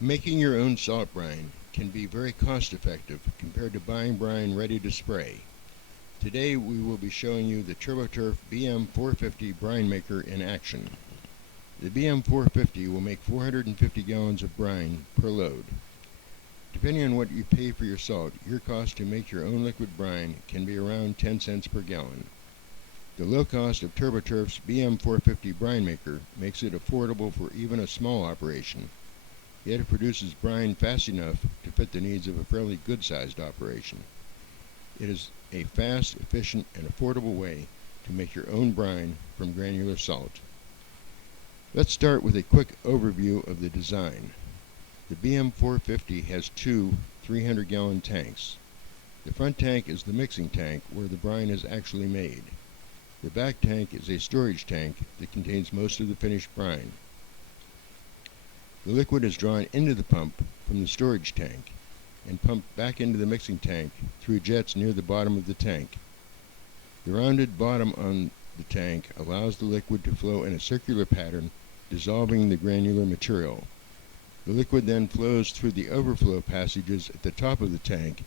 Making your own salt brine can be very cost effective compared to buying brine ready to spray. Today we will be showing you the TurboTurf BM-450 brine maker in action. The BM-450 will make 450 gallons of brine per load. Depending on what you pay for your salt, your cost to make your own liquid brine can be around 10 cents per gallon. The low cost of TurboTurf's BM-450 brine maker makes it affordable for even a small operation, yet it produces brine fast enough to fit the needs of a fairly good-sized operation. It is a fast, efficient, and affordable way to make your own brine from granular salt. Let's start with a quick overview of the design. The BM-450 has two 300-gallon tanks. The front tank is the mixing tank where the brine is actually made. The back tank is a storage tank that contains most of the finished brine. The liquid is drawn into the pump from the storage tank and pumped back into the mixing tank through jets near the bottom of the tank. The rounded bottom on the tank allows the liquid to flow in a circular pattern, dissolving the granular material. The liquid then flows through the overflow passages at the top of the tank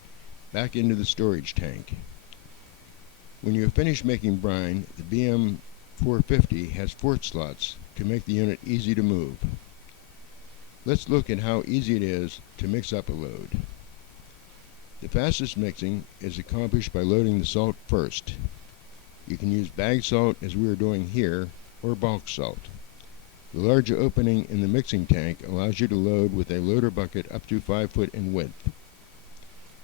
back into the storage tank. When you have finished making brine, the BM-450 has fort slots to make the unit easy to move. Let's look at how easy it is to mix up a load. The fastest mixing is accomplished by loading the salt first. You can use bag salt as we are doing here, or bulk salt. The large opening in the mixing tank allows you to load with a loader bucket up to 5 foot in width.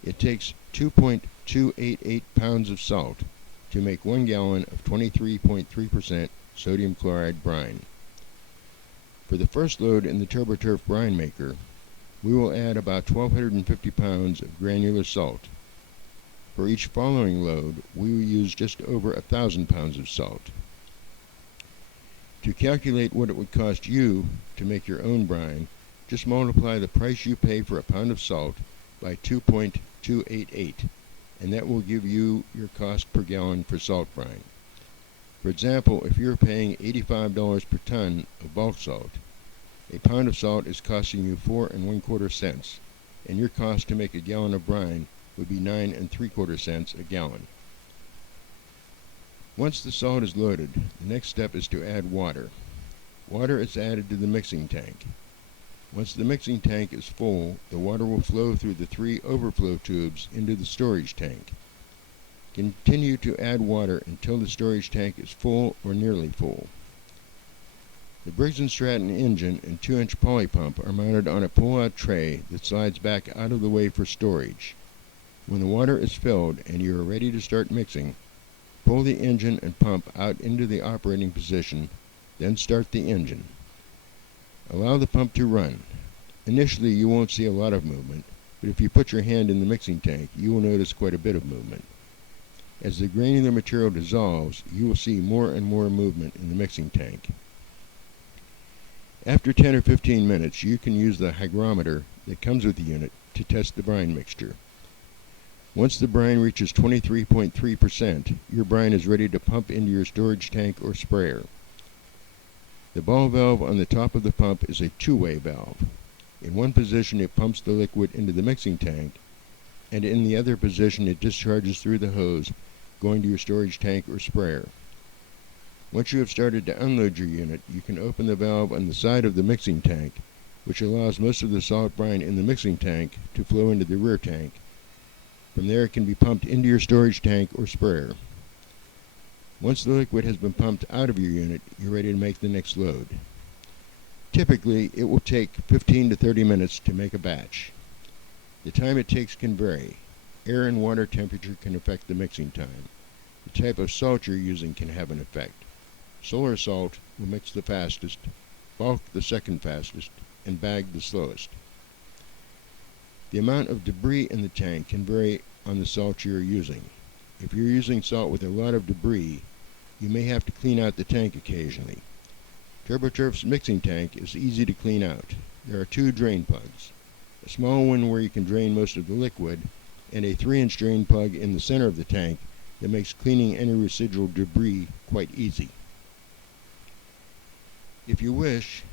It takes 2.288 pounds of salt to make 1 gallon of 23.3% sodium chloride brine. For the first load in the TurboTurf brine maker, we will add about 1,250 pounds of granular salt. For each following load, we will use just over 1,000 pounds of salt. To calculate what it would cost you to make your own brine, just multiply the price you pay for a pound of salt by 2.288, and that will give you your cost per gallon for salt brine. For example, if you're paying $85 per ton of bulk salt, a pound of salt is costing you 4 1/4 cents, and your cost to make a gallon of brine would be 9 3/4 cents a gallon. Once the salt is loaded, the next step is to add water. Water is added to the mixing tank. Once the mixing tank is full, the water will flow through the 3 overflow tubes into the storage tank. Continue to add water until the storage tank is full or nearly full. The Briggs & Stratton engine and 2-inch poly pump are mounted on a pull-out tray that slides back out of the way for storage. When the water is filled and you are ready to start mixing, pull the engine and pump out into the operating position, then start the engine. Allow the pump to run. Initially you won't see a lot of movement, but if you put your hand in the mixing tank, you will notice quite a bit of movement. As the granular material dissolves, you will see more and more movement in the mixing tank. After 10 or 15 minutes, you can use the hygrometer that comes with the unit to test the brine mixture. Once the brine reaches 23.3%, your brine is ready to pump into your storage tank or sprayer. The ball valve on the top of the pump is a two-way valve. In one position it pumps the liquid into the mixing tank, and in the other position it discharges through the hose, going to your storage tank or sprayer. Once you have started to unload your unit, you can open the valve on the side of the mixing tank, which allows most of the salt brine in the mixing tank to flow into the rear tank. From there it can be pumped into your storage tank or sprayer. Once the liquid has been pumped out of your unit, you're ready to make the next load. Typically, it will take 15 to 30 minutes to make a batch. The time it takes can vary. Air and water temperature can affect the mixing time. The type of salt you're using can have an effect. Solar salt will mix the fastest, bulk the second fastest, and bag the slowest. The amount of debris in the tank can vary on the salt you are using. If you're using salt with a lot of debris, you may have to clean out the tank occasionally. TurboTurf's mixing tank is easy to clean out. There are 2 drain plugs, a small one where you can drain most of the liquid, and a 3-inch drain plug in the center of the tank that makes cleaning any residual debris quite easy. If you wish,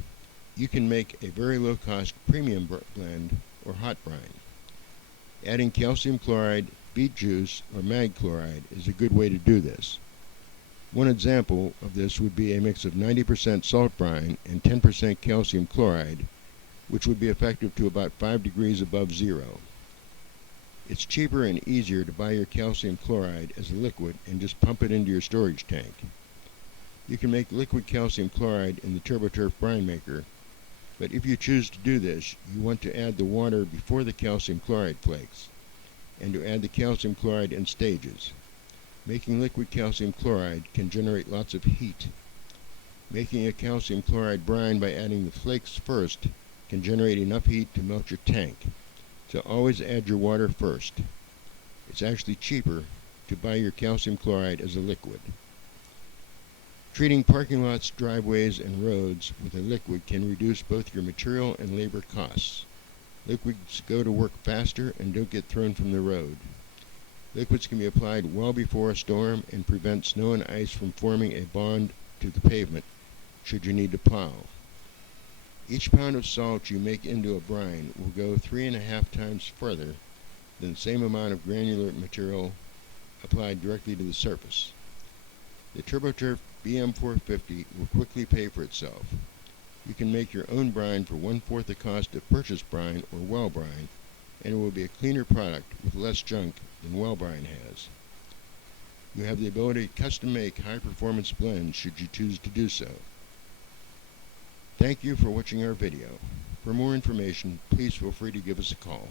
you can make a very low-cost premium blend or hot brine. Adding calcium chloride, beet juice, or mag chloride is a good way to do this. One example of this would be a mix of 90% salt brine and 10% calcium chloride, which would be effective to about 5 degrees above zero. It's cheaper and easier to buy your calcium chloride as a liquid and just pump it into your storage tank. You can make liquid calcium chloride in the TurboTurf brine maker, but if you choose to do this, you want to add the water before the calcium chloride flakes, and to add the calcium chloride in stages. Making liquid calcium chloride can generate lots of heat. Making a calcium chloride brine by adding the flakes first can generate enough heat to melt your tank, so always add your water first. It's actually cheaper to buy your calcium chloride as a liquid. Treating parking lots, driveways, and roads with a liquid can reduce both your material and labor costs. Liquids go to work faster and don't get thrown from the road. Liquids can be applied well before a storm and prevent snow and ice from forming a bond to the pavement should you need to plow. Each pound of salt you make into a brine will go 3.5 times further than the same amount of granular material applied directly to the surface. The TurboTurf BM-450 will quickly pay for itself. You can make your own brine for 1/4 the cost of purchased brine or well brine, and it will be a cleaner product with less junk than well brine has. You have the ability to custom make high-performance blends should you choose to do so. Thank you for watching our video. For more information, please feel free to give us a call.